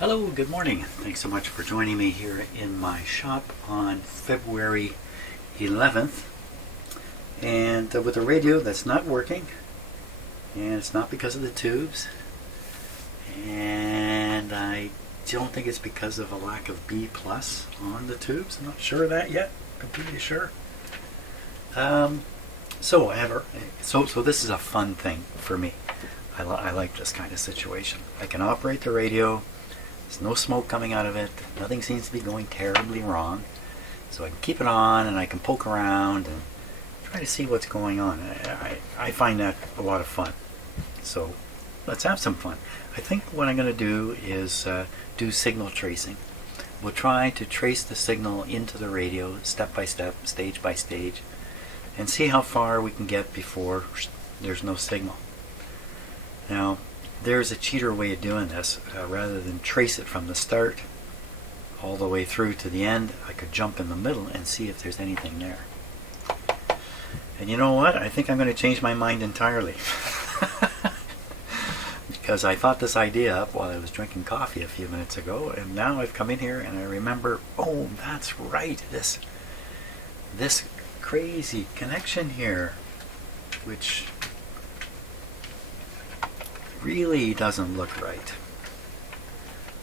Hello, good morning. Thanks so much for joining me here in my shop on February 11th. And with a radio that's not working, and it's not because of the tubes, and I don't think it's because of a lack of B plus on the tubes. I'm not sure of that yet, completely sure. So this is a fun thing for me. I like this kind of situation. I can operate the radio. There's no smoke coming out of it. Nothing seems to be going terribly wrong. So I can keep it on and I can poke around and try to see what's going on. I find that a lot of fun. So let's have some fun. I think what I'm going to do is do signal tracing. We'll try to trace the signal into the radio step by step, stage by stage, and see how far we can get before there's no signal. Now, there's a cheater way of doing this. Rather than trace it from the start all the way through to the end, I could jump in the middle and see if there's anything there. And you know what? I think I'm going to change my mind entirely. Because I thought this idea up while I was drinking coffee a few minutes ago, and now I've come in here and I remember, oh, that's right, this crazy connection here, which really doesn't look right.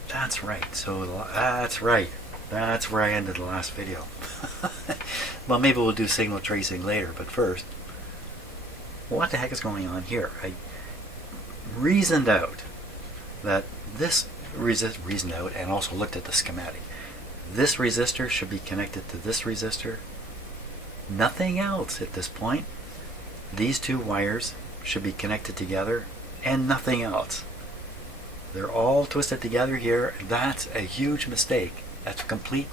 That's right. So that's right. That's where I ended the last video. Well, maybe we'll do signal tracing later, but first, what the heck is going on here? I reasoned out that reasoned out and also looked at the schematic. This resistor should be connected to this resistor. Nothing else at this point. These two wires should be connected together and nothing else. They're all twisted together here. That's a huge mistake. That's a complete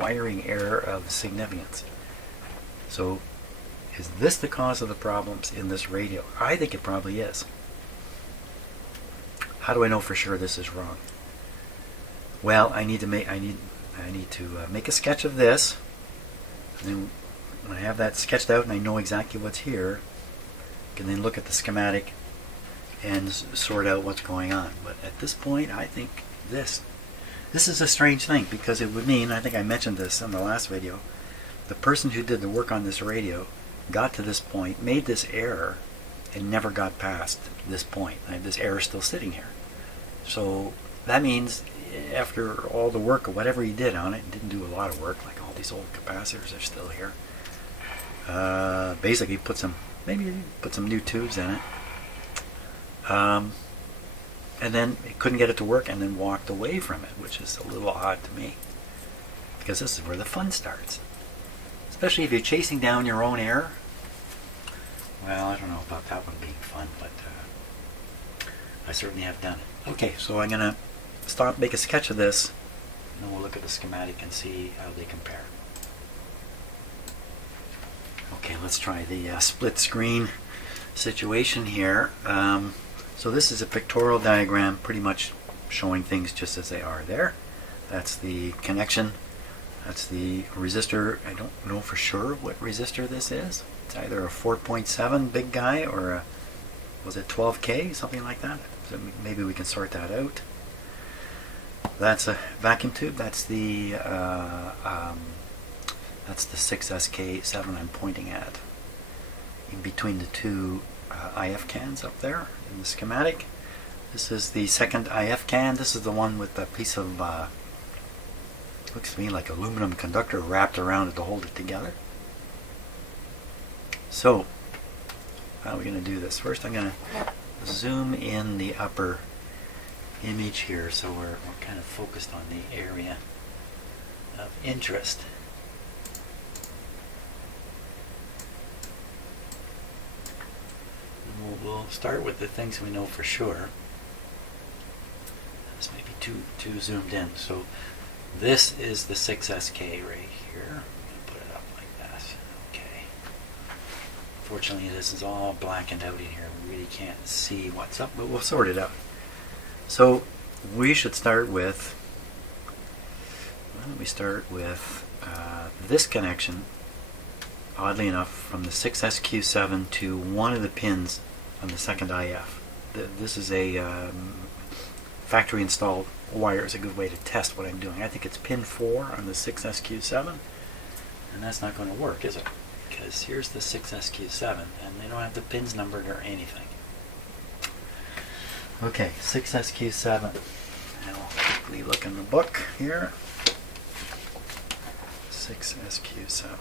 wiring error of significance. So is this the cause of the problems in this radio? I think it probably is. How do I know for sure this is wrong? Well, I need to make a sketch of this, and then when I have that sketched out and I know exactly what's here, I can then look at the schematic and sort out what's going on. But at this point, I think this is a strange thing, because it would mean, I think I mentioned this in the last video, the person who did the work on this radio got to this point, made this error, and never got past this point. And this error is still sitting here. So that means after all the work or whatever he did on it, didn't do a lot of work, like all these old capacitors are still here. Basically maybe put some new tubes in it. And then it couldn't get it to work and then walked away from it, which is a little odd to me, because this is where the fun starts, especially if you're chasing down your own error. Well, I don't know about that one being fun, but I certainly have done it. Okay, so I'm going to make a sketch of this, and then we'll look at the schematic and see how they compare. Okay, let's try the split screen situation here. So this is a pictorial diagram pretty much showing things just as they are there. That's the connection. That's the resistor. I don't know for sure what resistor this is. It's either a 4.7 big guy or a, was it 12K, something like that. So maybe we can sort that out. That's a vacuum tube. That's the 6SK7 I'm pointing at. In between the two IF cans up there in the schematic. This is the second IF can. This is the one with a piece of looks to me like aluminum conductor wrapped around it to hold it together. So how are we going to do this? First I'm going to zoom in the upper image here so we're kind of focused on the area of interest. We'll start with the things we know for sure. This may be too zoomed in. So this is the 6SK right here. I'm going to put it up like that. Okay. Fortunately, this is all blackened out in here. We really can't see what's up, but we'll sort it out. So we should start with, why don't we start with this connection, oddly enough, from the 6SQ7 to one of the pins on the second IF. This is a factory installed wire is a good way to test what I'm doing. I think it's pin 4 on the 6SQ7, and that's not going to work, is it? Because here's the 6SQ7, and they don't have the pins numbered or anything. Okay, 6SQ7. And I'll quickly look in the book here. 6SQ7.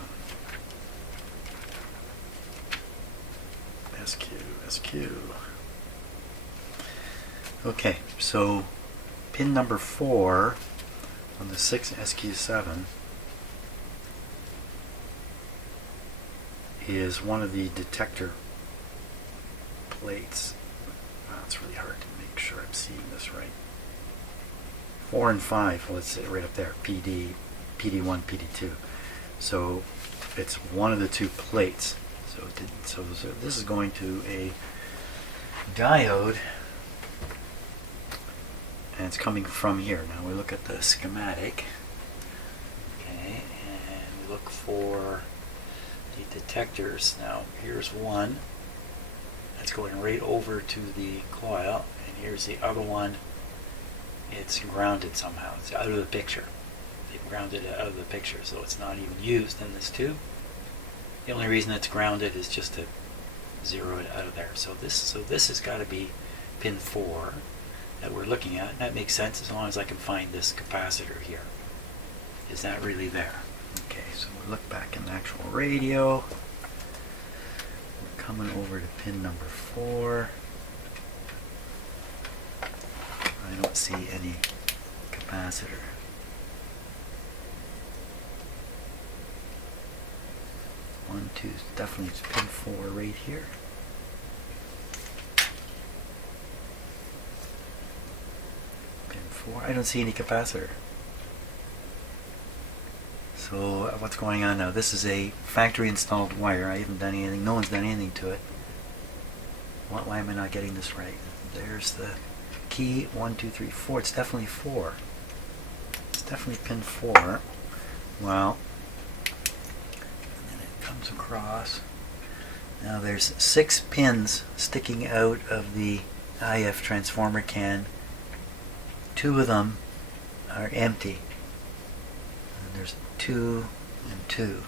SQ. Okay, so pin number 4 on the 6SQ7 is one of the detector plates. Oh, it's really hard to make sure I'm seeing this right. 4 and 5, well, it's right up there, PD, PD1, PD2. So it's one of the two plates. So this is going to a diode, and it's coming from here. Now we look at the schematic, okay, and we look for the detectors. Now here's one that's going right over to the coil, and here's the other one. It's grounded somehow. It's out of the picture. They've grounded it out of the picture, so it's not even used in this tube. The only reason it's grounded is just to zero it out of there. So this has got to be pin 4 that we're looking at. That makes sense as long as I can find this capacitor here. Is that really there? Okay, so we look back in the actual radio. We're coming over to pin number 4. I don't see any capacitor. One, two, definitely it's pin 4 right here. Pin 4. I don't see any capacitor. So what's going on now? This is a factory installed wire. I haven't done anything. No one's done anything to it. Why am I not getting this right? There's the key. 1, 2, 3, 4. It's definitely 4. It's definitely pin 4. Well, comes across. Now there's 6 pins sticking out of the IF transformer can. 2 of them are empty. And there's 2 and 2.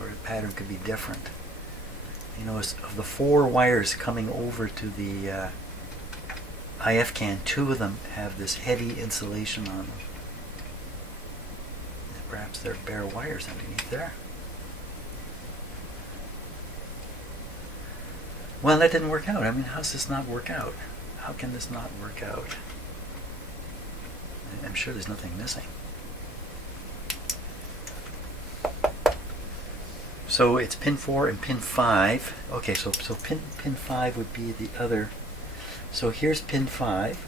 Or the pattern could be different. You notice of the 4 wires coming over to the IF can, 2 of them have this heavy insulation on them. And perhaps they're bare wires underneath there. Well, that didn't work out. I mean, how does this not work out? How can this not work out? I'm sure there's nothing missing. So it's pin 4 and pin 5. Okay, so pin 5 would be the other. So here's pin 5.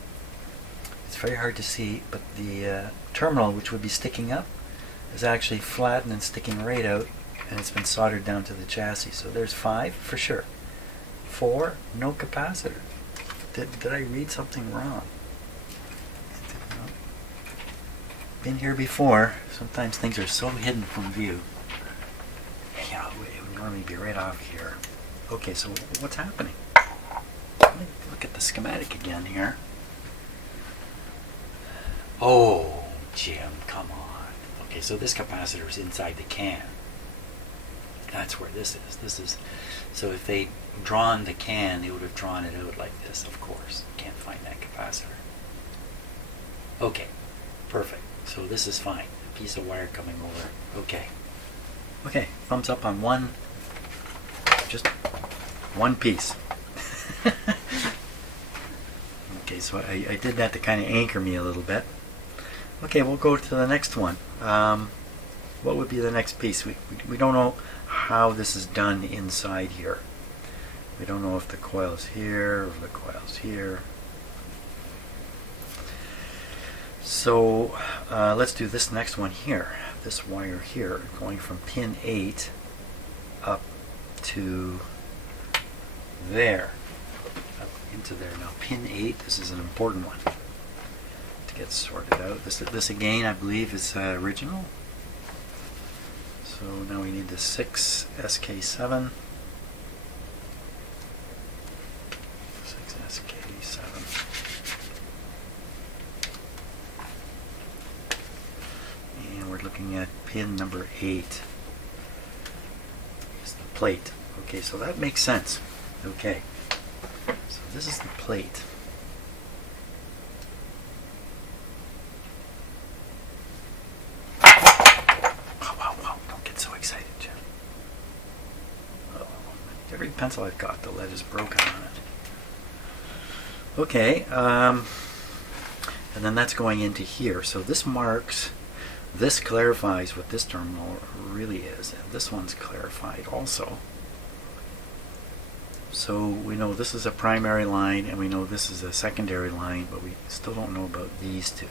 It's very hard to see, but the terminal, which would be sticking up, is actually flattened and sticking right out, and it's been soldered down to the chassis. So there's 5 for sure. 4, no capacitor. Did I read something wrong? Been here before. Sometimes things are so hidden from view. Yeah, it would normally be right off here. Okay, so what's happening? Let me look at the schematic again here. Oh, Jim, come on. Okay, so this capacitor is inside the can. That's where this is. This is. So if they'd drawn the can, they would have drawn it out like this, of course. Can't find that capacitor. Okay, perfect. So this is fine. A piece of wire coming over. Okay. Okay, thumbs up on one. Just one piece. Okay, so I did that to kind of anchor me a little bit. Okay, we'll go to the next one. What would be the next piece? We don't know how this is done inside here. We don't know if the coil's here or the coil's here. So let's do this next one here. This wire here going from pin 8 up to there. Up into there. Now pin 8, this is an important one to get sorted out. This again I believe is original. So now we need the 6SK7. 6SK7. looking at pin number 8. It's the plate. Okay, so that makes sense. Okay, so this is the plate. Wow, don't get so excited, Jim. Oh, every pencil I've got, the lead is broken on it. Okay, and then that's going into here. So this marks, this clarifies what this terminal really is, and this one's clarified also. So we know this is a primary line, and we know this is a secondary line, but we still don't know about these two.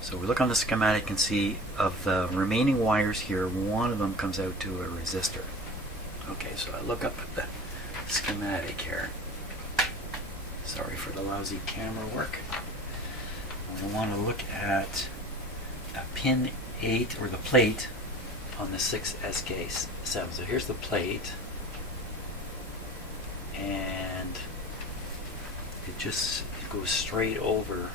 So we look on the schematic and see of the remaining wires here, one of them comes out to a resistor. Okay, so I look up at the schematic here. Sorry for the lousy camera work. I want to look at a pin 8, or the plate, on the 6SK7. So here's the plate, and it goes straight over,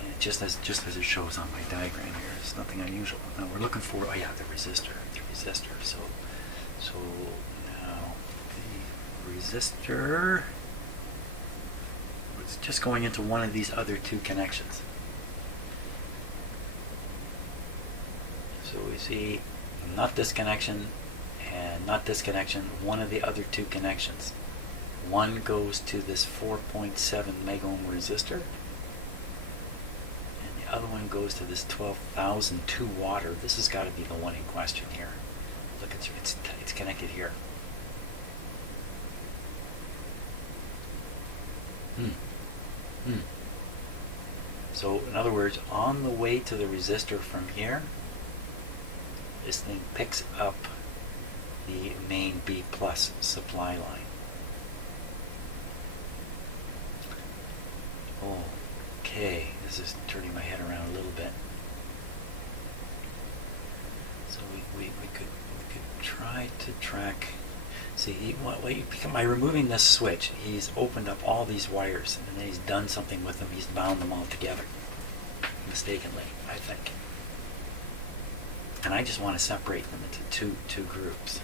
and just as it shows on my diagram here. It's nothing unusual. Now we're looking for, oh yeah, the resistor. So now the resistor, it's just going into one of these other two connections. So we see not this connection and not this connection, one of the other two connections. One goes to this 4.7 megohm resistor, and the other one goes to this 12,000 2-watt. This has got to be the one in question here. Look, it's connected here. So in other words, on the way to the resistor from here, this thing picks up the main B plus supply line. Okay, this is turning my head around a little bit. So we could try to track. See, by removing this switch, he's opened up all these wires, and then he's done something with them. He's bound them all together, mistakenly, I think. And I just want to separate them into two groups.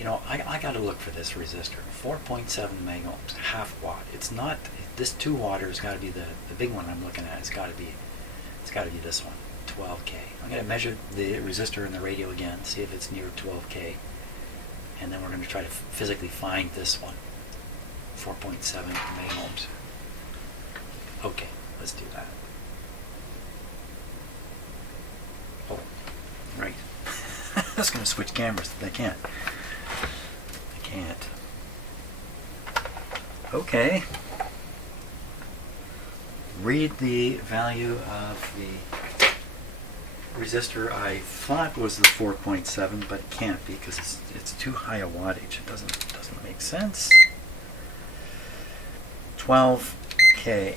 You know, I got to look for this resistor. 4.7 megohms, half watt. It's not this 2-watter has got to be the big one I'm looking at. It's got to be this one. 12K. I'm going to measure the resistor in the radio again, see if it's near 12K, and then we're going to try to physically find this one, 4.7 megohms. Okay, let's do that. Oh, right. I was going to switch cameras, but I can't. Okay. Read the value of the resistor I thought was the 4.7, but it can't be because it's too high a wattage. It doesn't make sense. 12K.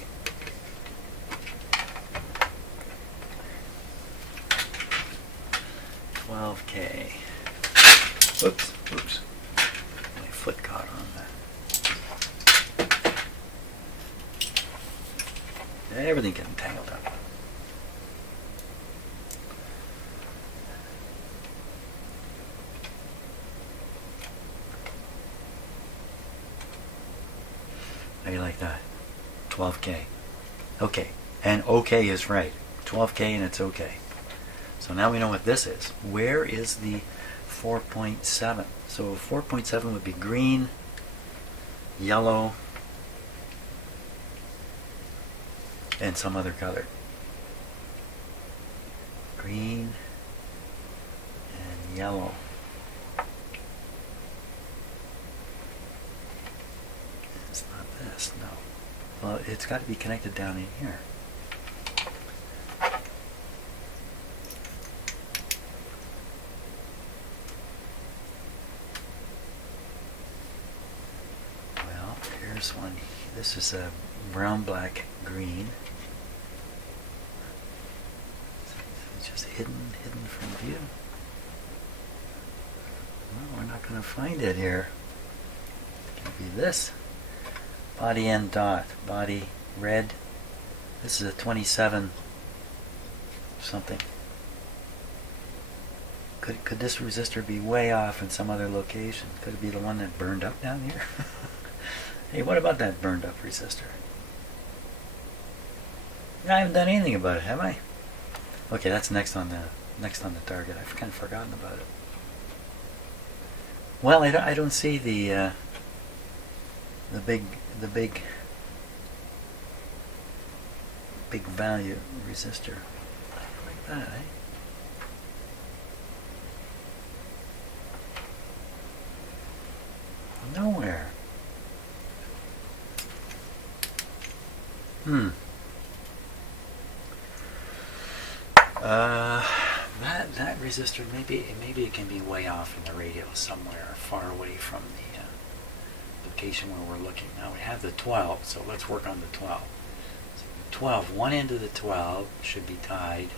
Oops. My foot caught on that. Everything getting tangled up. How do you like that? 12K. Okay. And OK is right. 12K and it's OK. So now we know what this is. Where is the 4.7? So 4.7 would be green, yellow, and some other color. Green and yellow. It's not this, no. Well, it's got to be connected down in here. Well, here's one. This is a brown, black, green. It's just hidden from view. Well, we're not going to find it here. It can be this. Body and dot. Body red, This is a 27 something. Could this resistor be way off in some other location? Could it be the one that burned up down here? Hey, what about that burned up resistor? I haven't done anything about it, have I? Okay, that's next on the target. I've kind of forgotten about it. Well, I don't see the big value resistor like that, eh? Nowhere. That resistor, maybe it can be way off in the radio somewhere, far away from the location where we're looking. Now we have the 12, so let's work on the 12. So the 12, one end of the 12 should be tied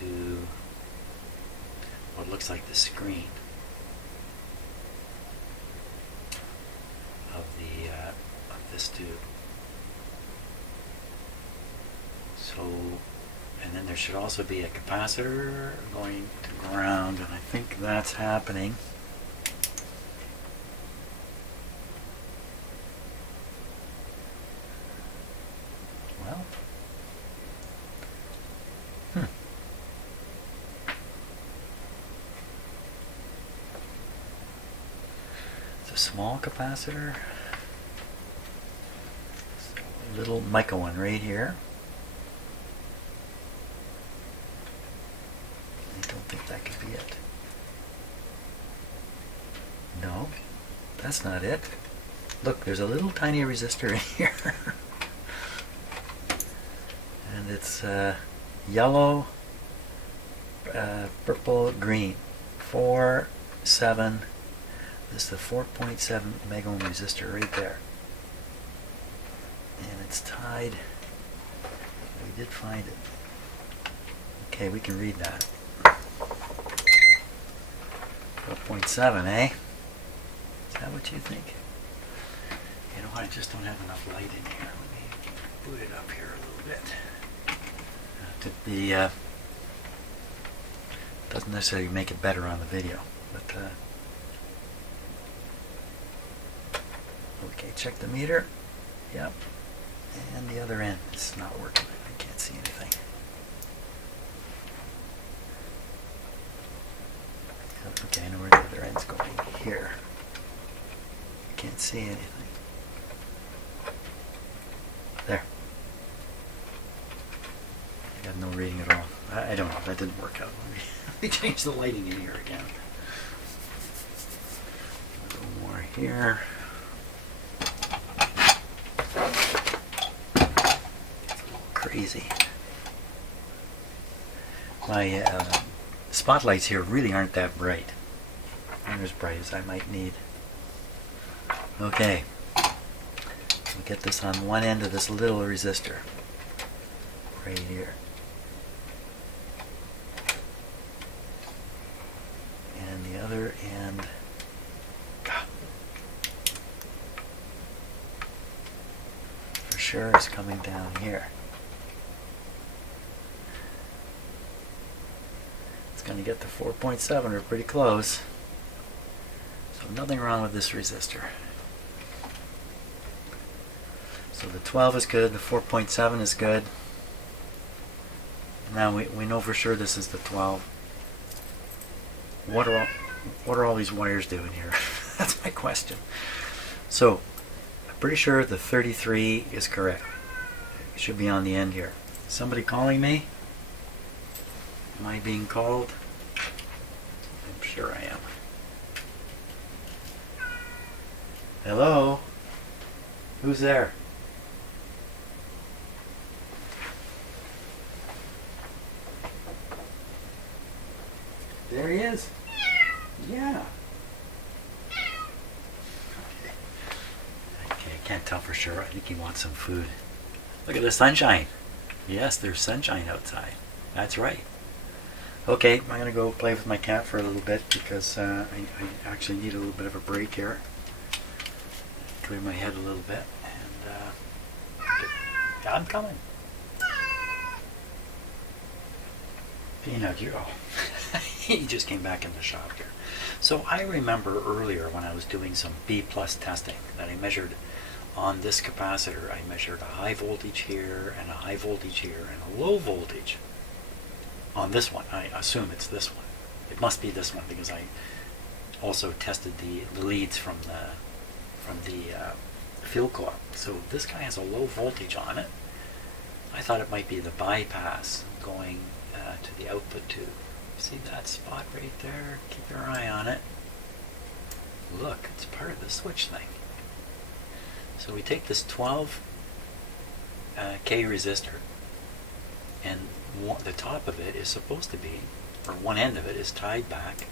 to what looks like the screen of this tube. So, and then there should also be a capacitor going to ground, and I think that's happening. Well, it's a small capacitor. So a little mica one right here. I don't think that could be it. No, that's not it. Look, there's a little tiny resistor in here. And it's yellow, purple, green. 4, 7. This is the 4.7 mega ohm resistor right there. And it's tied. We did find it. Okay, we can read that. 4.7, eh? Is that what you think? You know, I just don't have enough light in here. Let me boot it up here a little bit. Doesn't necessarily make it better on the video, but okay, check the meter. Yep, and the other end is not working. I can't see anything. Okay, I know where the other end's going. Here. I can't see anything. There. I got no reading at all. I don't know. That didn't work out. Let me change the lighting in here again. A little more here. It's a little crazy. My spotlights here really aren't that bright. They're as bright as I might need. Okay. We'll get this on one end of this little resistor. Right here. And the other end. For sure is coming down here. It's going to get to 4.7 or pretty close. So nothing wrong with this resistor. So the 12 is good, the 4.7 is good. Now we know for sure this is the 12. What are all these wires doing here? That's my question. So I'm pretty sure the 33 is correct. It should be on the end here. Somebody calling me? Am I being called? I'm sure I am. Hello? Who's there? There he is. Yeah. Okay, I can't tell for sure. I think he wants some food. Look at the sunshine. Yes, there's sunshine outside. That's right. Okay, I'm going to go play with my cat for a little bit because I actually need a little bit of a break here. Clear my head a little bit. And yeah, I'm coming. Peanut, he just came back in the shop here. So I remember earlier when I was doing some B plus testing that I measured on this capacitor, I measured a high voltage here and a high voltage here and a low voltage on this one. I assume it's this one. It must be this one because I also tested the leads from the field coil. So this guy has a low voltage on it. I thought it might be the bypass going to the output tube. See that spot right there? Keep your eye on it. Look, it's part of the switch thing. So we take this 12 K resistor, and the top of it is supposed to be, or one end of it is tied back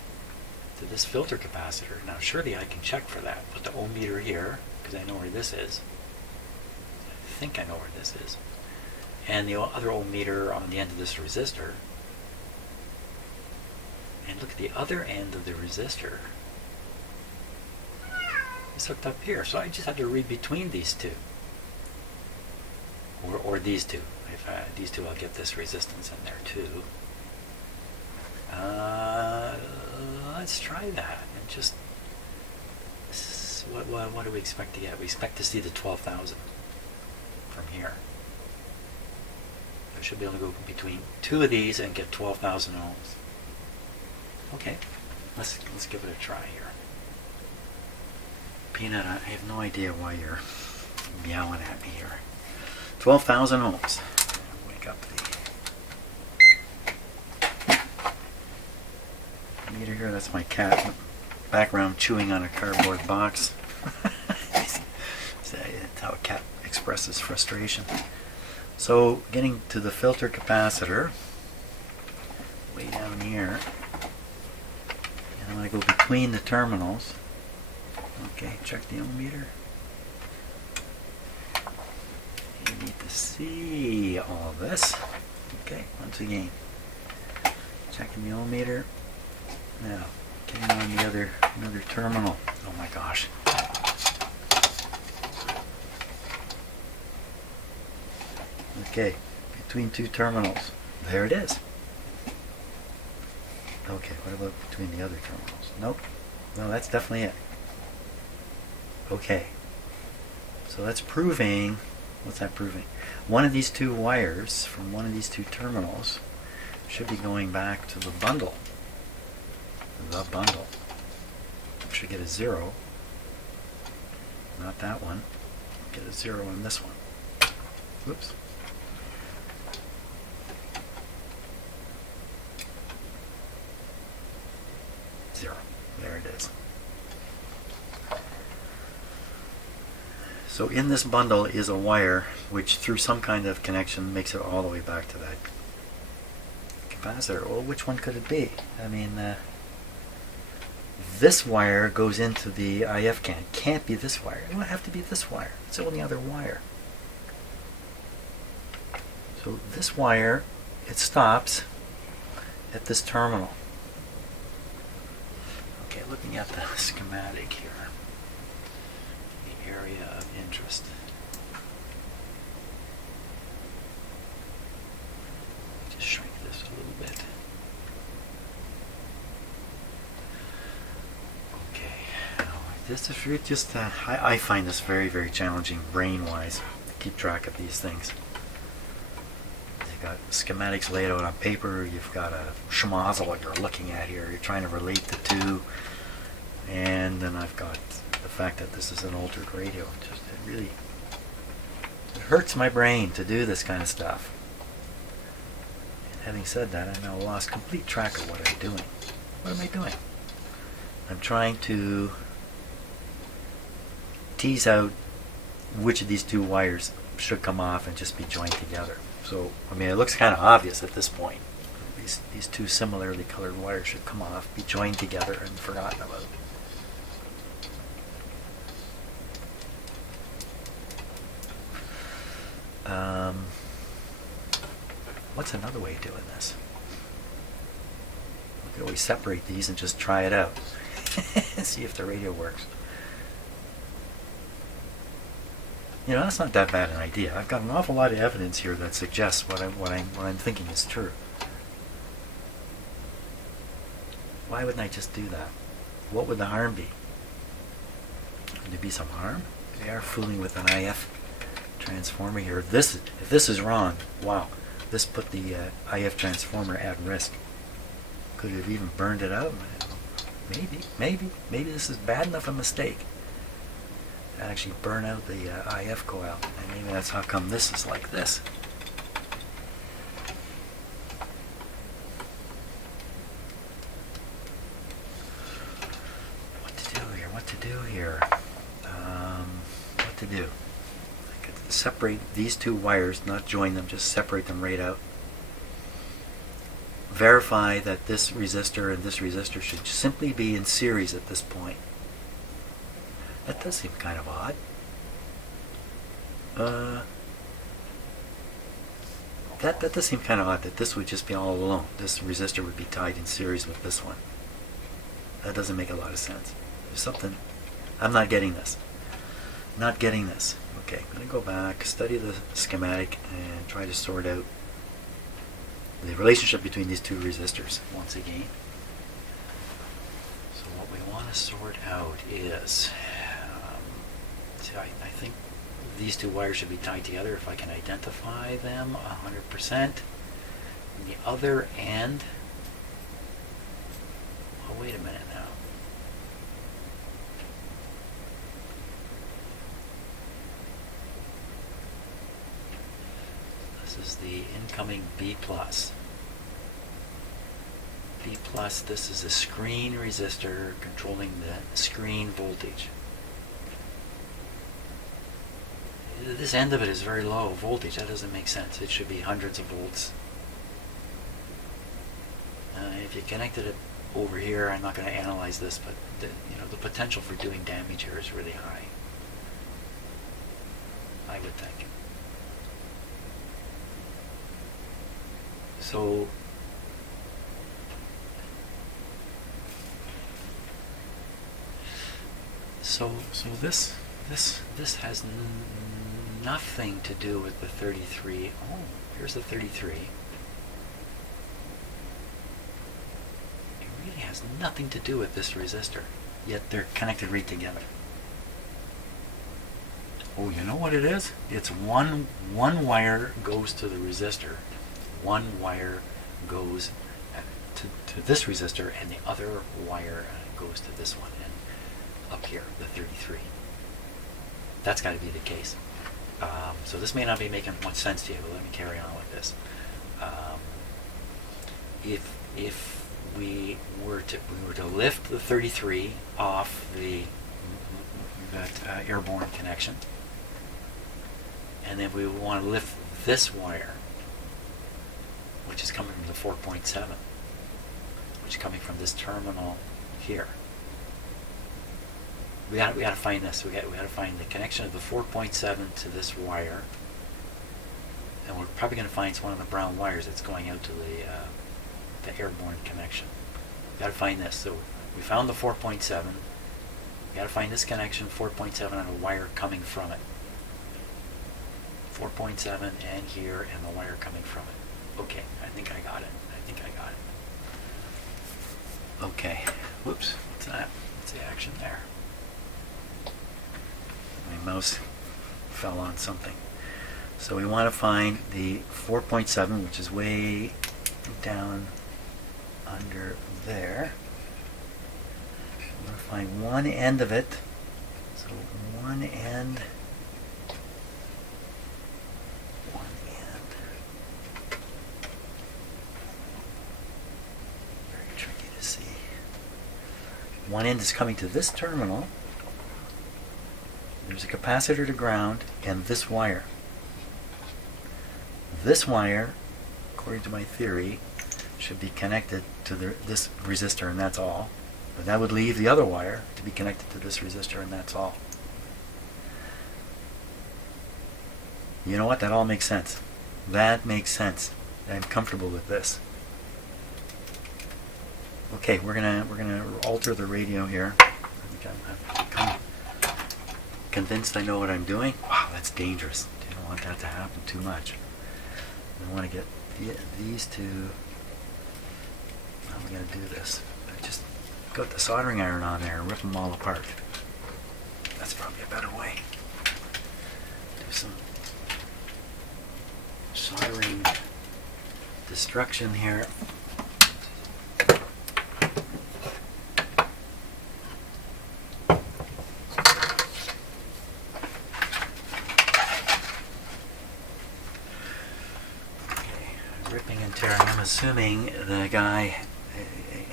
to this filter capacitor. Now surely I can check for that. Put the ohm meter here, because I know where this is. I think I know where this is. And the other ohm meter on the end of this resistor. And look at the other end of the resistor. It's hooked up here. So I just have to read between these two. Or these two. If these two, I'll get this resistance in there too. Let's try that. And just, what do we expect to get? We expect to see the 12,000 from here. I should be able to go between two of these and get 12,000 ohms. Okay, let's give it a try here. Peanut, I have no idea why you're meowing at me here. 12,000 ohms. Wake up the meter here. That's my cat in the background chewing on a cardboard box. That's how a cat expresses frustration. So getting to the filter capacitor, way down here, and I'm going to go between the terminals. Okay, check the ohm meter. You need to see all this. Okay, once again, checking the ohm meter. Now, getting on the other terminal. Oh my gosh. Okay, between two terminals. There it is. Okay, what about between the other terminals? Nope. No, that's definitely it. Okay. So that's proving, what's that proving? One of these two wires from one of these two terminals should be going back to the bundle. The bundle. Should get a 0. Not that one. Get a 0 on this one. Whoops. There it is. So in this bundle is a wire which through some kind of connection makes it all the way back to that capacitor. Well, which one could it be? I mean, this wire goes into the IF can. It can't be this wire. It would have to be this wire. It's the only other wire. So this wire, it stops at this terminal. Okay, looking at the schematic here, the area of interest. Just shrink this a little bit. Okay, now, this is just, I find this very, very challenging brain-wise to keep track of these things. You've got schematics laid out on paper, you've got a schmozzle you're looking at here, you're trying to relate the two, and then I've got the fact that this is an altered radio. It hurts my brain to do this kind of stuff. And having said that, I now lost complete track of what I'm doing. What am I doing? I'm trying to tease out which of these two wires should come off and just be joined together. So, I mean, it looks kind of obvious at this point. These two similarly colored wires should come off, be joined together, and forgotten about. What's another way of doing this? We could always separate these and just try it out. See if the radio works. You know, that's not that bad an idea. I've got an awful lot of evidence here that suggests what I'm thinking is true. Why wouldn't I just do that? What would the harm be? Would there be some harm? They are fooling with an IF transformer here. If this is wrong, wow, this put the IF transformer at risk. Could it have even burned it out? Maybe this is bad enough a mistake to actually burn out the IF coil, and maybe that's how come this is like this. What to do here? What to do? I could separate these two wires, not join them, just separate them right out. Verify that this resistor and this resistor should simply be in series at this point. That does seem kind of odd. That does seem kind of odd that this would just be all alone. This resistor would be tied in series with this one. That doesn't make a lot of sense. There's something. I'm not getting this. Not getting this. Okay, I'm going to go back, study the schematic, and try to sort out the relationship between these two resistors once again. So what we want to sort out is, I think these two wires should be tied together if I can identify them 100%. And the other end, oh wait a minute now. This is the incoming B+. B+, this is a screen resistor controlling the screen voltage. This end of it is very low voltage. That doesn't make sense. It should be hundreds of volts. If you connected it over here, I'm not going to analyze this, but the potential for doing damage here is really high, I would think. So this has nothing to do with the 33. Oh, here's the 33. It really has nothing to do with this resistor, yet they're connected right together. Oh, you know what it is? It's one wire goes to the resistor, one wire goes to this resistor, and the other wire goes to this one, and up here, the 33. That's got to be the case. So this may not be making much sense to you, but let me carry on with this. If we were to lift the 33 off that airborne connection, and then we want to lift this wire, which is coming from the 4.7, which is coming from this terminal here. We got to find this. We got to find the connection of the 4.7 to this wire, and we're probably going to find it's one of the brown wires that's going out to the airborne connection. We got to find this. So we found the 4.7. We got to find this connection, 4.7, on a wire coming from it. 4.7 and here, and the wire coming from it. Okay, I think I got it. Okay. Whoops. What's that? What's the action there? My mouse fell on something. So we want to find the 4.7, which is way down under there. We want to find one end of it. So one end. Very tricky to see. One end is coming to this terminal. There's a capacitor to ground and this wire. This wire, according to my theory, should be connected to this resistor, and that's all. But that would leave the other wire to be connected to this resistor, and that's all. You know what? That all makes sense. That makes sense. I'm comfortable with this. Okay, we're gonna alter the radio here. I think I'm convinced I know what I'm doing. Wow, that's dangerous. I don't want that to happen too much. I want to get these two. How am I going to do this? I just Got the soldering iron on there and rip them all apart. That's probably a better way. Do some soldering destruction here. Ripping and tearing. I'm assuming the guy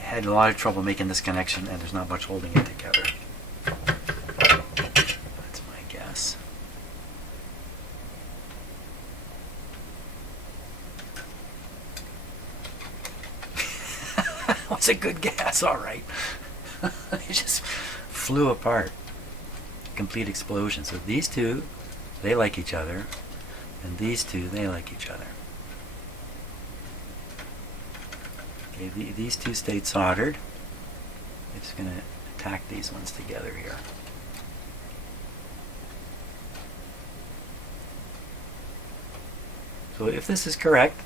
had a lot of trouble making this connection and there's not much holding it together. That's my guess. That's a good guess, alright. It just flew apart. Complete explosion. So these two, they like each other, and these two, they like each other. Okay, these two stayed soldered. I'm just going to tack these ones together here. So if this is correct,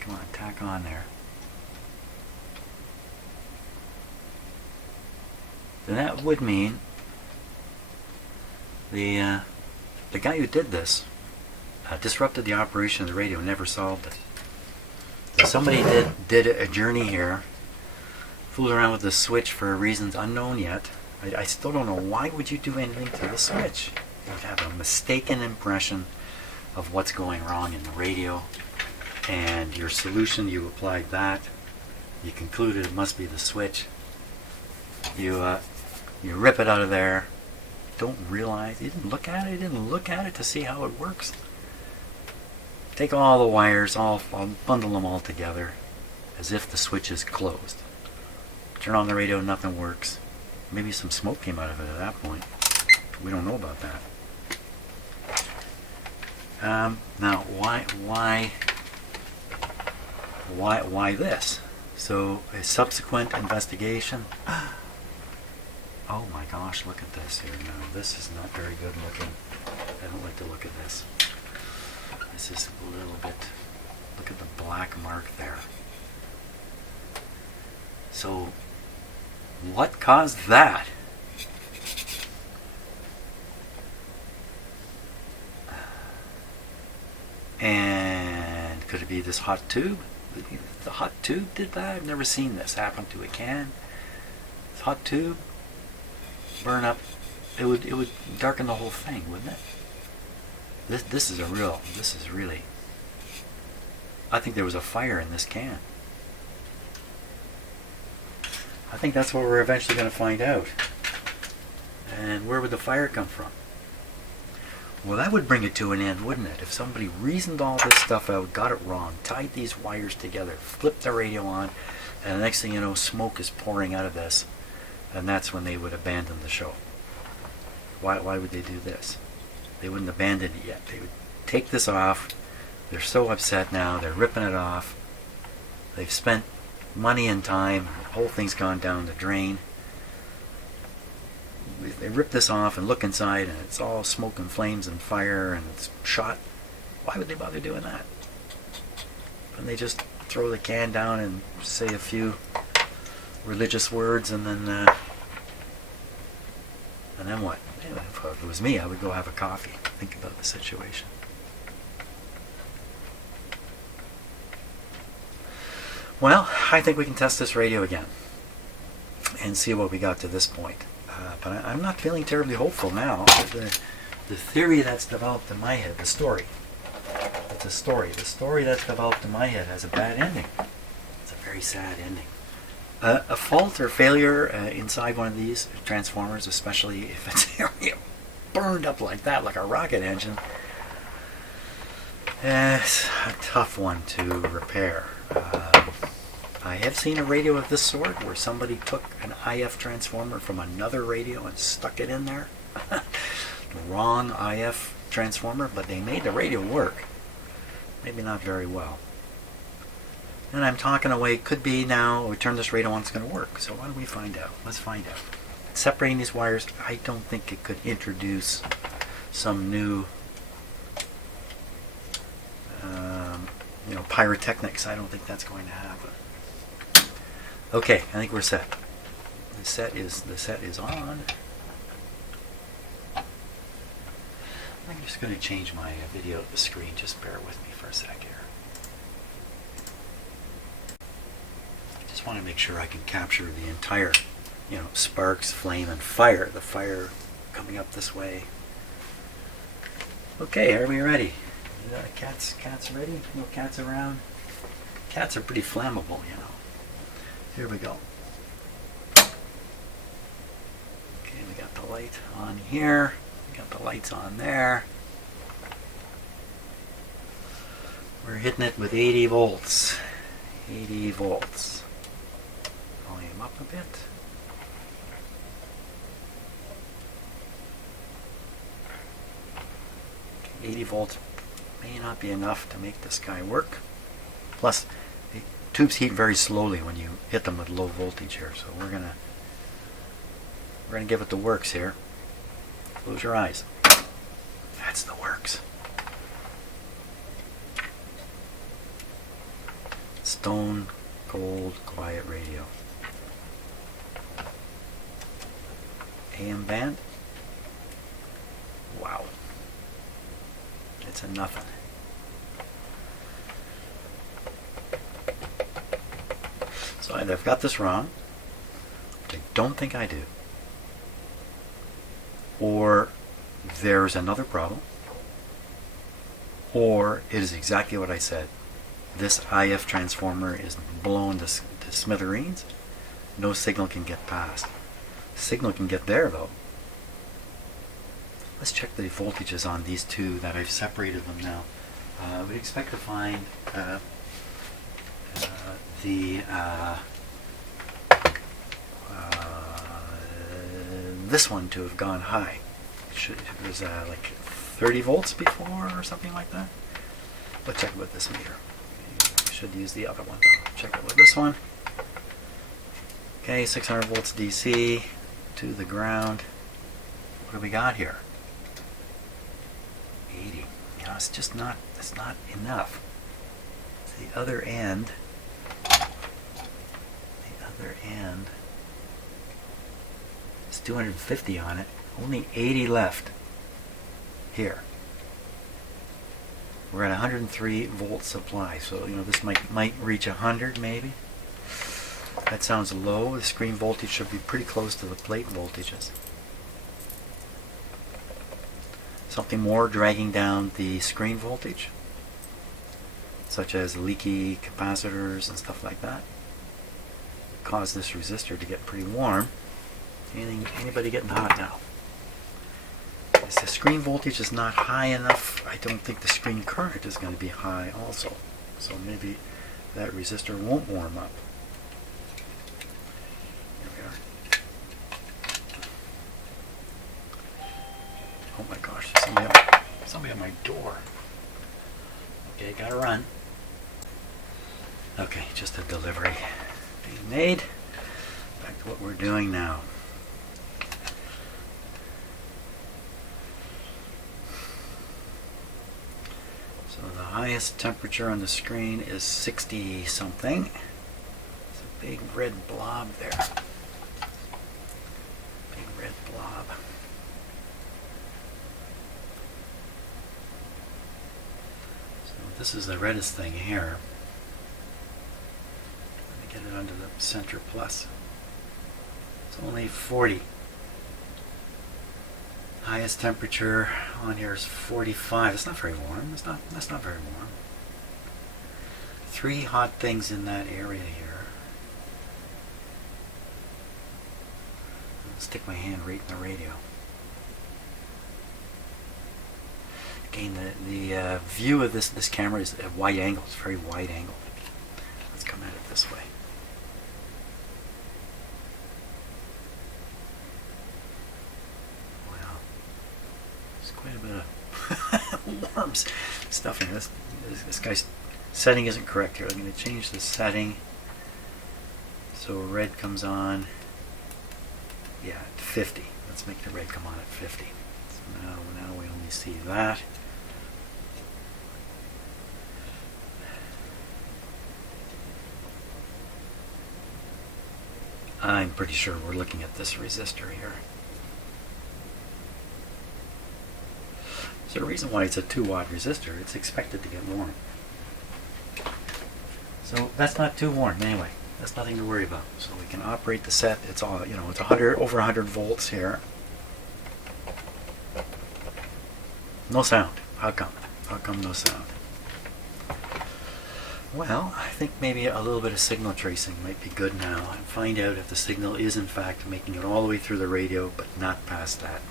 come on, tack on there. Then that would mean the guy who did this disrupted the operation of the radio and never solved it. Somebody did a journey here, fooled around with the switch for reasons unknown yet. I still don't know, why would you do anything to the switch? You would have a mistaken impression of what's going wrong in the radio, and your solution, you applied that, you concluded it must be the switch. You rip it out of there, don't realize, you didn't look at it to see how it works. Take all the wires, I'll bundle them all together as if the switch is closed. Turn on the radio, nothing works. Maybe some smoke came out of it at that point. We don't know about that. Now, why this? So, a subsequent investigation. Oh my gosh, look at this here now. This is not very good looking. I don't like to look at this. This is a little bit, look at the black mark there. So, what caused that? And could it be this hot tube? The hot tube did that? I've never seen this happen to a can. This hot tube, burn up, it would darken the whole thing, wouldn't it? This is really, I think there was a fire in this can. I think that's what we're eventually going to find out. And where would the fire come from? Well, that would bring it to an end, wouldn't it? If somebody reasoned all this stuff out, got it wrong, tied these wires together, flipped the radio on, and the next thing you know, smoke is pouring out of this, and that's when they would abandon the show. Why would they do this? They wouldn't abandon it yet. They would take this off. They're so upset now. They're ripping it off. They've spent money and time. The whole thing's gone down the drain. They rip this off and look inside, and it's all smoke and flames and fire, and it's shot. Why would they bother doing that? Couldn't they just throw the can down and say a few religious words, and then what? If it was me, I would go have a coffee, think about the situation. Well, I think we can test this radio again and see what we got to this point. But I'm not feeling terribly hopeful now. The theory that's developed in my head, the story that's developed in my head has a bad ending. It's a very sad ending. A fault or failure inside one of these transformers, especially if it's burned up like that, like a rocket engine, it's a tough one to repair. I have seen a radio of this sort where somebody took an IF transformer from another radio and stuck it in there. The wrong IF transformer, but they made the radio work. Maybe not very well. And I'm talking away, could be now, we turn this radio on, it's going to work. So why don't we find out? Let's find out. Separating these wires, I don't think it could introduce some new pyrotechnics. I don't think that's going to happen. Okay, I think we're set. The set is on. I'm just going to change my video to the screen. Just bear with me for a sec here. I just want to make sure I can capture the entire, sparks, flame, and fire. The fire coming up this way. Okay, are we ready? Cats ready? No cats around? Cats are pretty flammable, Here we go. Okay, we got the light on here. We got the lights on there. We're hitting it with 80 volts. 80 volts. Volume up a bit. Okay, 80 volts may not be enough to make this guy work. Plus, the tubes heat very slowly when you hit them with low voltage here. So we're gonna give it the works here. Close your eyes. That's the works. Stone cold quiet radio. AM band. Wow. It's a nothing. So either I've got this wrong, which I don't think I do, or there's another problem, or it is exactly what I said. This IF transformer is blown to smithereens. No signal can get past. Signal can get there though. Let's check the voltages on these two that I've separated them now. We expect to find this one to have gone high. It was like 30 volts before or something like that. Let's check it with this meter. We should use the other one though. Check it with this one. Okay, 600 volts DC to the ground. What do we got here? 80. It's just not, it's not enough. The other end, it's 250 on it. Only 80 left here. We're at 103 volt supply, so this might reach 100 maybe. That sounds low. The screen voltage should be pretty close to the plate voltages. Something more dragging down the screen voltage, such as leaky capacitors and stuff like that, cause this resistor to get pretty warm. Anybody getting hot now? If the screen voltage is not high enough, I don't think the screen current is going to be high also. So maybe that resistor won't warm up. Here we are. Oh my gosh, there's somebody at my door. Okay, gotta run. Okay, just a delivery being made. Back to what we're doing now. So the highest temperature on the screen is 60 something. It's a big red blob there. Big red blob. So this is the reddest thing here. Let me get it under the center plus. It's only 40. Highest temperature on here is 45. It's not very warm. That's not very warm. 3 hot things in that area here. I'll stick my hand right in the radio. Again, the view of this camera is at wide angle. It's very wide angle. Let's come at it this way. Quite a bit of worms stuff in this. This guy's setting isn't correct here. I'm going to change the setting so red comes on. Yeah, at 50. Let's make the red come on at 50. So now we only see that. I'm pretty sure we're looking at this resistor here. So the reason why it's a 2-watt resistor, it's expected to get warm. So that's not too warm anyway. That's nothing to worry about. So we can operate the set. It's all, you know, it's over 100 volts here. No sound. How come? How come no sound? Well, I think maybe a little bit of signal tracing might be good now, and find out if the signal is in fact making it all the way through the radio, but not past that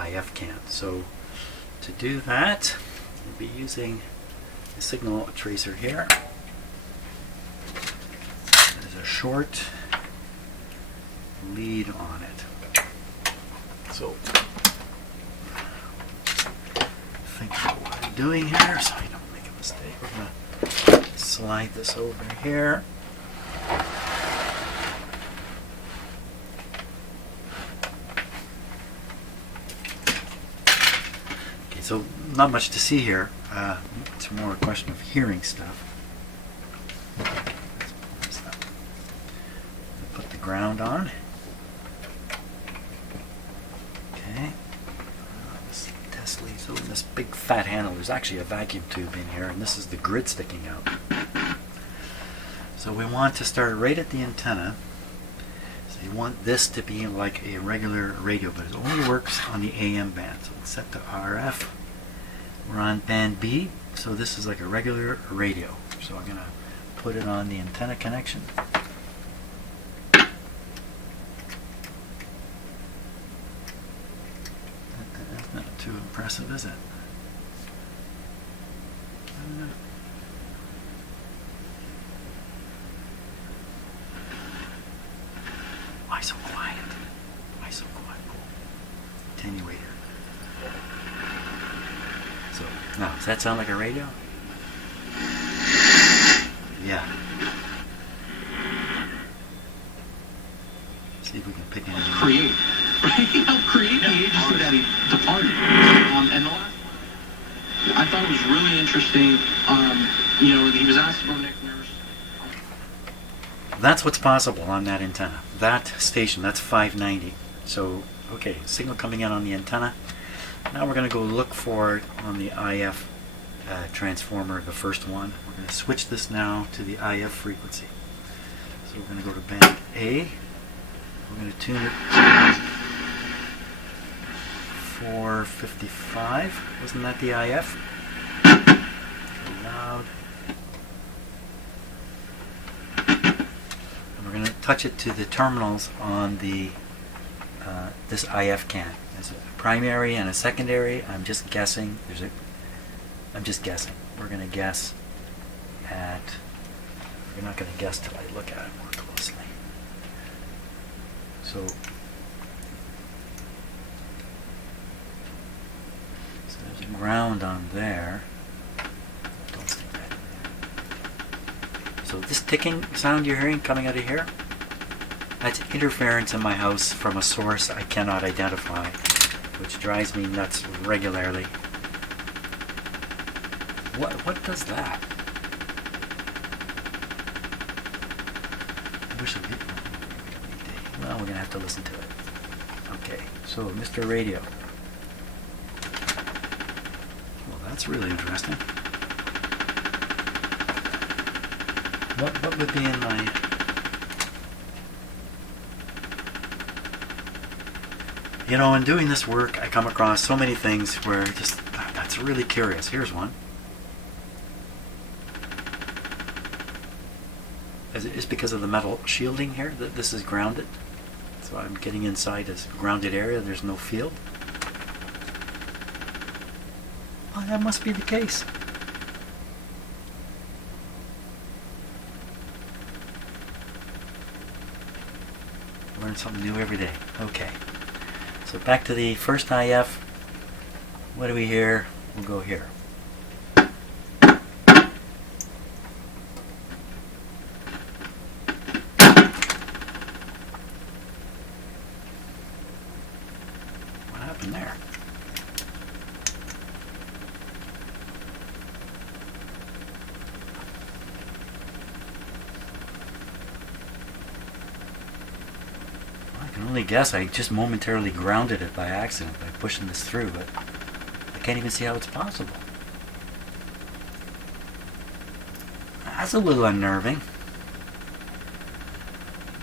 IF can. So to do that, we'll be using a signal tracer here. There's a short lead on it. So think about what I'm doing here so I don't make a mistake. We're going to slide this over here. Okay, so not much to see here. It's more a question of hearing stuff. Put the ground on. Okay. This test lead. So in this big fat handle, there's actually a vacuum tube in here, and this is the grid sticking out. So we want to start right at the antenna. So you want this to be like a regular radio, but it only works on the AM band. So it's set to RF. We're on band B, so this is like a regular radio. So I'm going to put it on the antenna connection. That's not too impressive, is it? Why so quiet? Why so quiet? Attenuator. So, now, does that sound like a radio? Yeah. See if we can pick it up. Create. Right? He helped create the agency that he departed. And the last one, I thought it was really interesting. You know, he was asked about Nick Nurse. That's what's possible on that antenna. That station, that's 590. So, okay, signal coming in on the antenna. Now we're going to go look for it on the IF transformer, the first one. We're going to switch this now to the IF frequency. So we're going to go to band A. We're going to tune it to 455. Wasn't that the IF? Loud. And we're going to touch it to the terminals on the this IF can. There's a primary and a secondary. I'm just guessing. I'm just guessing. We're going to guess at. We're not going to guess till I look at it more closely. So there's a ground on there. Don't stick that in there. So this ticking sound you're hearing coming out of here, that's interference in my house from a source I cannot identify, which drives me nuts regularly. What does that? I wish I did. Well, we're going to have to listen to it. Okay, so Mr. Radio. Well, that's really interesting. What would be in my... You know, in doing this work, I come across so many things where that's really curious. Here's one. It's because of the metal shielding here that this is grounded. So I'm getting inside this grounded area. There's no field. Well, that must be the case. Learn something new every day. Okay. So back to the first IF. What do we hear? We'll go here. What happened there? only guess I just momentarily grounded it by accident by pushing this through, but I can't even see how it's possible. That's a little unnerving.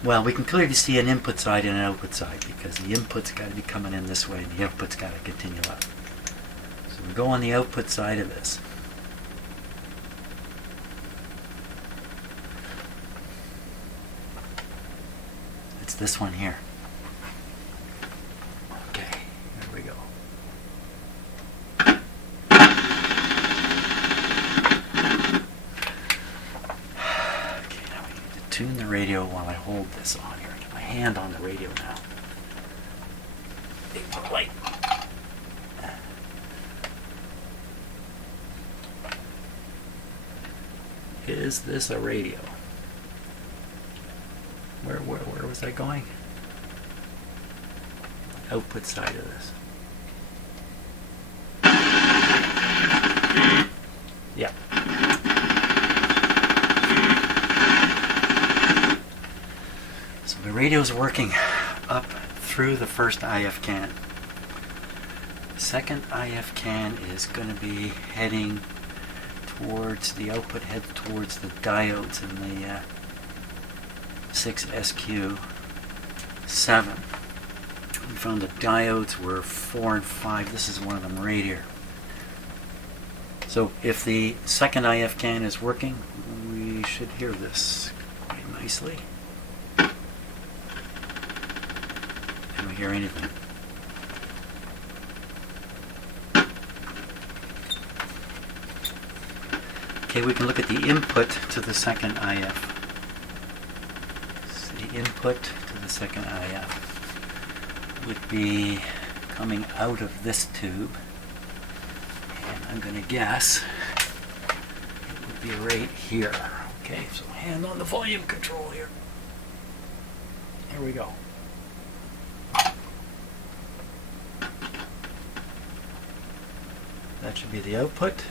Well, we can clearly see an input side and an output side because the input's got to be coming in this way and the output's got to continue up. So we go on the output side of this. It's this one here. Okay, here we go. Okay, now we need to tune the radio while I hold this on here. Get my hand on the radio now. Big light. Is this a radio? Where was I going? Output side of this. Yeah. So the radio's working up through the first IF can. The second IF can is going to be heading towards the output, head towards the diodes in the 6SQ7. We found the diodes were 4 and 5. This is one of them right here. So if the second IF can is working, we should hear this quite nicely. Can we hear anything? Okay, we can look at the input to the second IF. So the input to the second IF would be coming out of this tube. And I'm going to guess it would be right here. Okay, so hand on the volume control here. Here we go. That should be the output.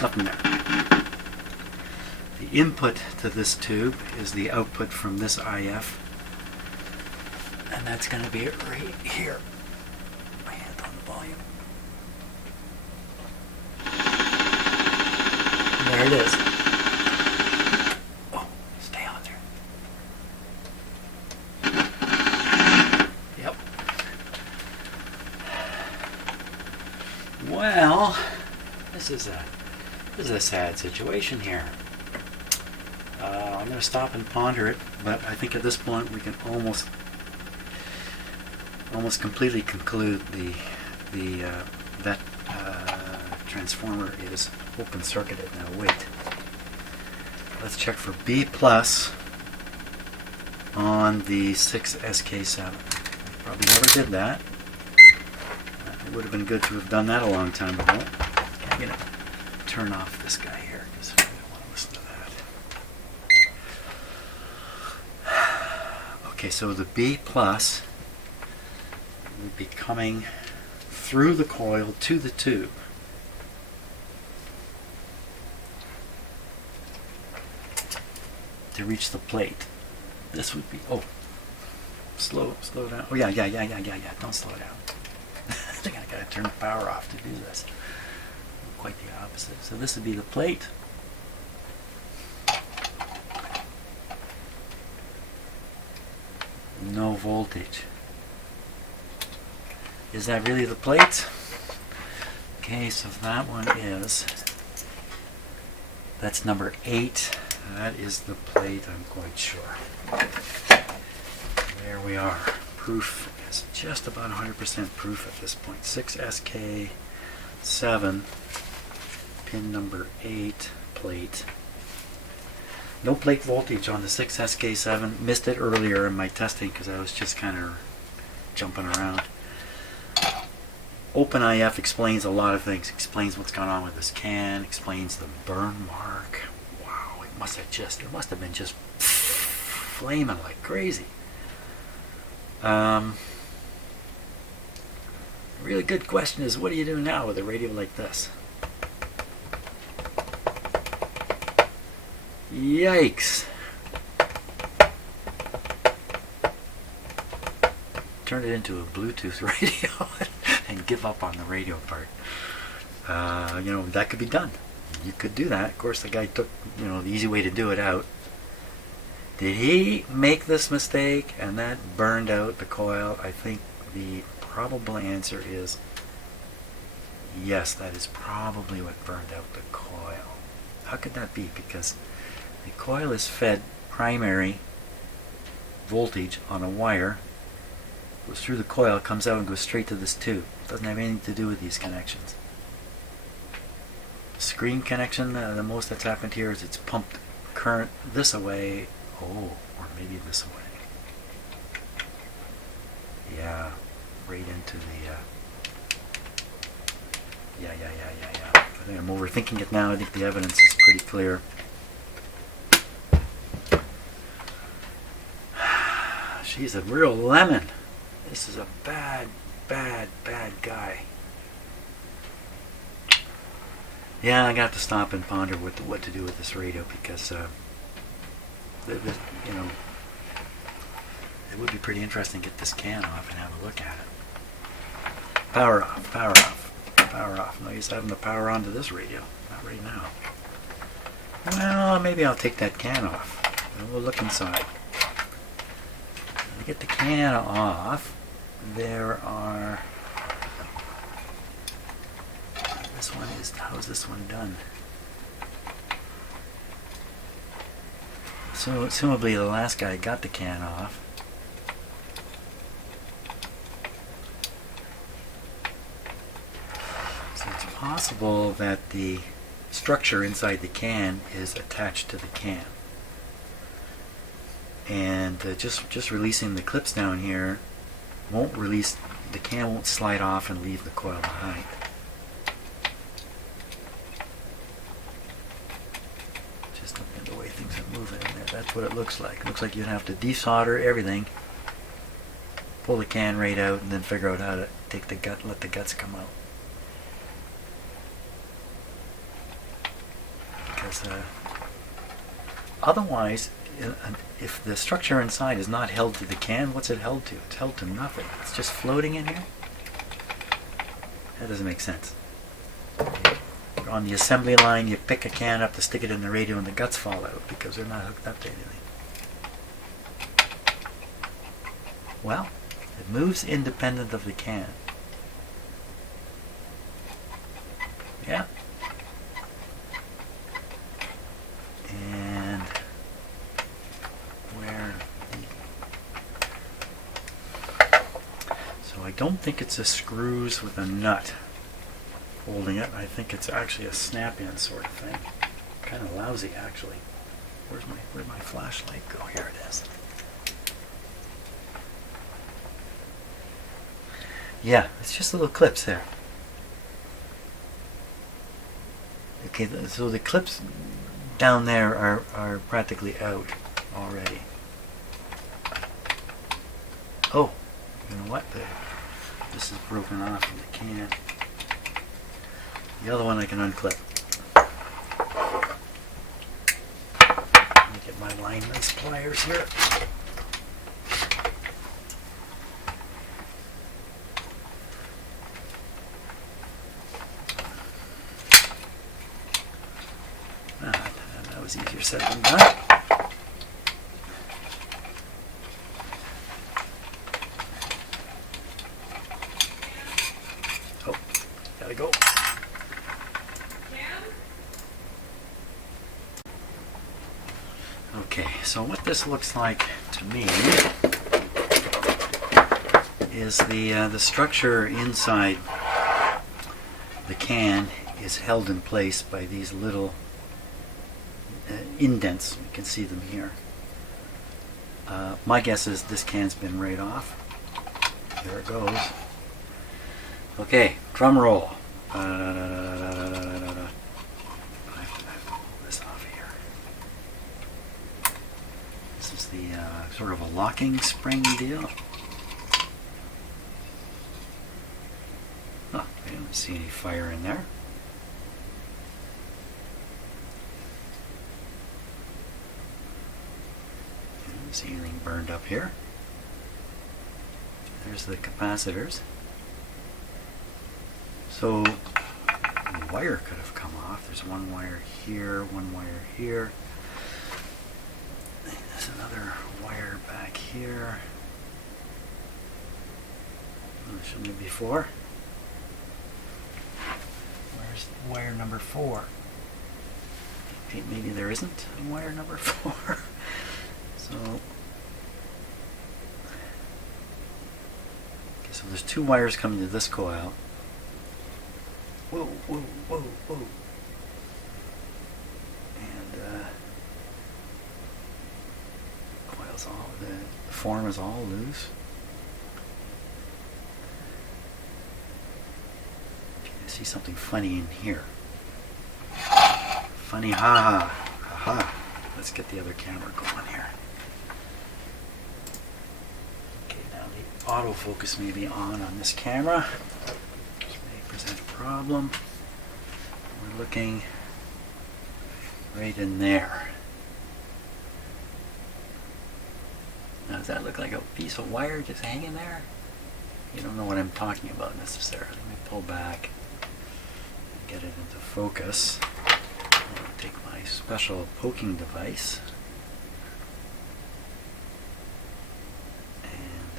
Nothing there. The input to this tube is the output from this IF, and that's going to be right here. My hand on the volume. There it is. Oh, stay on there. Yep. Well, this is a sad situation here. I'm going to stop and ponder it, but I think at this point we can almost completely conclude that transformer is open circuited. Now wait. Let's check for B plus on the 6SK7. Probably never did that. It would have been good to have done that a long time ago. I'm going to turn off this guy here because I don't want to listen to that. Okay, so the B plus would be coming through the coil to the tube. To reach the plate. This would be, oh, slow down. Oh yeah, don't slow down. I think I gotta turn the power off to do this. Quite the opposite. So this would be the plate. No voltage. Is that really the plate? Okay, so that one is, that's number 8. That is the plate, I'm quite sure. There we are. Proof is just about 100% proof at this point. 6SK7, pin number 8, plate. No plate voltage on the 6SK7. Missed it earlier in my testing because I was just kind of jumping around. OpenIF explains a lot of things. Explains what's going on with this can. Explains the burn mark. Wow, it must have been just flaming like crazy. A really good question is, what do you do now with a radio like this? Yikes! Turn it into a Bluetooth radio and give up on the radio part. You know, that could be done. You could do that. Of course, the guy took, you know, the easy way to do it out. Did he make this mistake and that burned out the coil? I think the probable answer is yes, that is probably what burned out the coil. How could that be? Because the coil is fed primary voltage on a wire, goes through the coil, comes out and goes straight to this tube. Doesn't have anything to do with these connections. Screen connection, the most that's happened here is it's pumped current this away, or maybe this away. Yeah, right into the, yeah. I think I'm overthinking it now. I think the evidence is pretty clear. She's a real lemon. This is a bad guy. Yeah, I got to stop and ponder what to do with this radio, because you know, it would be pretty interesting to get this can off and have a look at it. Power off, power off, power off. No use having the power on to this radio. Not right now. Well, maybe I'll take that can off and we'll look inside. To get the can off, there are... This one is... How is this one done? So, assumably the last guy got the can off. So it's possible that the structure inside the can is attached to the can. And just releasing the clips down here won't release, the can won't slide off and leave the coil behind. Just looking at the way things are moving in there, that's what it looks like. It looks like you'd have to desolder everything, pull the can right out, and then figure out how to take the gut, let the guts come out. Because otherwise, if the structure inside is not held to the can, what's it held to? It's held to nothing. It's just floating in here? That doesn't make sense. On the assembly line, you pick a can up to stick it in the radio and the guts fall out because they're not hooked up to anything. Well, it moves independent of the can. Yeah. And so I don't think it's a screws with a nut holding it. I think it's actually a snap-in sort of thing. Kind of lousy, actually. Where'd my flashlight go? Here it is. Yeah, it's just little clips there. Okay, so the clips down there are practically out already. Oh, you know what? This is broken off from the can. The other one I can unclip. Let me get my line lace pliers here. That was easier said than done. Oh, gotta go. Okay, so what this looks like to me is the structure inside the can is held in place by these little indents. You can see them here. My guess is this can's been right off. There it goes. Okay, drum roll. I have to pull this off here. This is the sort of a locking spring deal. don't see any fire in there. I don't see anything burned up here. There's the capacitors. So the wire could have come off. There's one wire here, one wire here. There's another wire back here. There shouldn't be 4. Where's wire number 4? Maybe there isn't a wire number 4. So, okay, so there's 2 wires coming to this coil. Whoa, whoa, whoa, whoa. And coil's all, the form is all loose. Okay, I see something funny in here. Funny, ha ha. Let's get the other camera going here. Okay, now the autofocus may be on this camera. This may present a problem. We're looking right in there. Now, does that look like a piece of wire just hanging there? You don't know what I'm talking about necessarily. Let me pull back and get it into focus. I'll take my special poking device and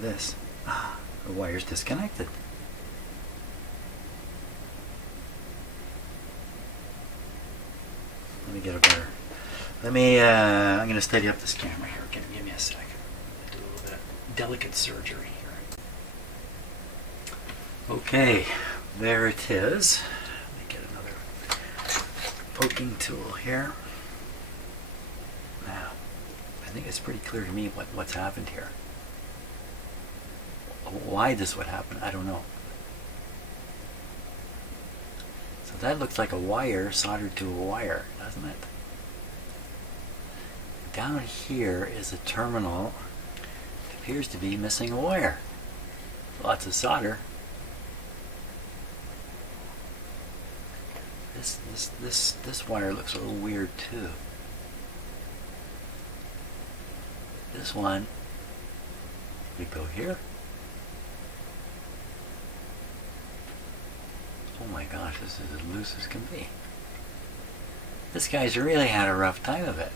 this. The wire's disconnected. Let me get a better. I'm going to steady up this camera here. Give me a second. Do a little bit of delicate surgery here. Okay, there it is. Let me get another poking tool here. Now, I think it's pretty clear to me what's happened here. Why this would happen, I don't know. So that looks like a wire soldered to a wire, doesn't it? Down here is a terminal. It appears to be missing a wire. Lots of solder. This wire looks a little weird too. This one, we go here. Oh my gosh, this is as loose as can be. This guy's really had a rough time of it.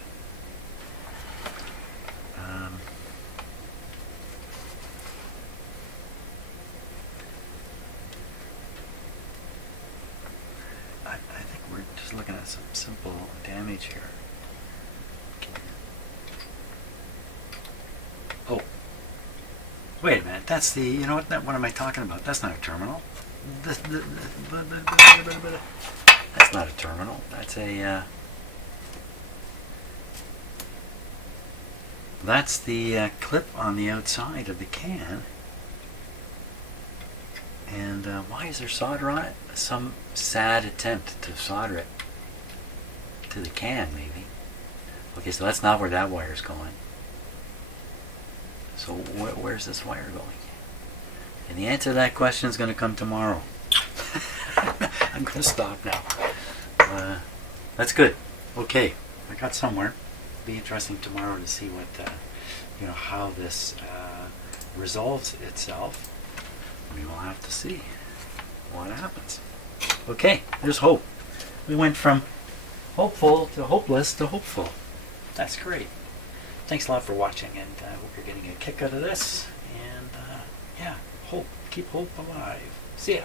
I think we're just looking at some simple damage here. Okay. Oh, wait a minute. That's the, you know what am I talking about? That's not a terminal. That's not a terminal. That's a that's the clip on the outside of the can. And why is there solder on it? Some sad attempt to solder it to the can, maybe. Okay, so that's not where that wire's going. So where's this wire going? And the answer to that question is going to come tomorrow. I'm going to stop now. That's good. Okay, I got somewhere. It'll be interesting tomorrow to see what, how this resolves itself. We will have to see what happens. Okay, there's hope. We went from hopeful to hopeless to hopeful. That's great. Thanks a lot for watching, and I hope you're getting a kick out of this. And yeah, hope. Keep hope alive. See ya.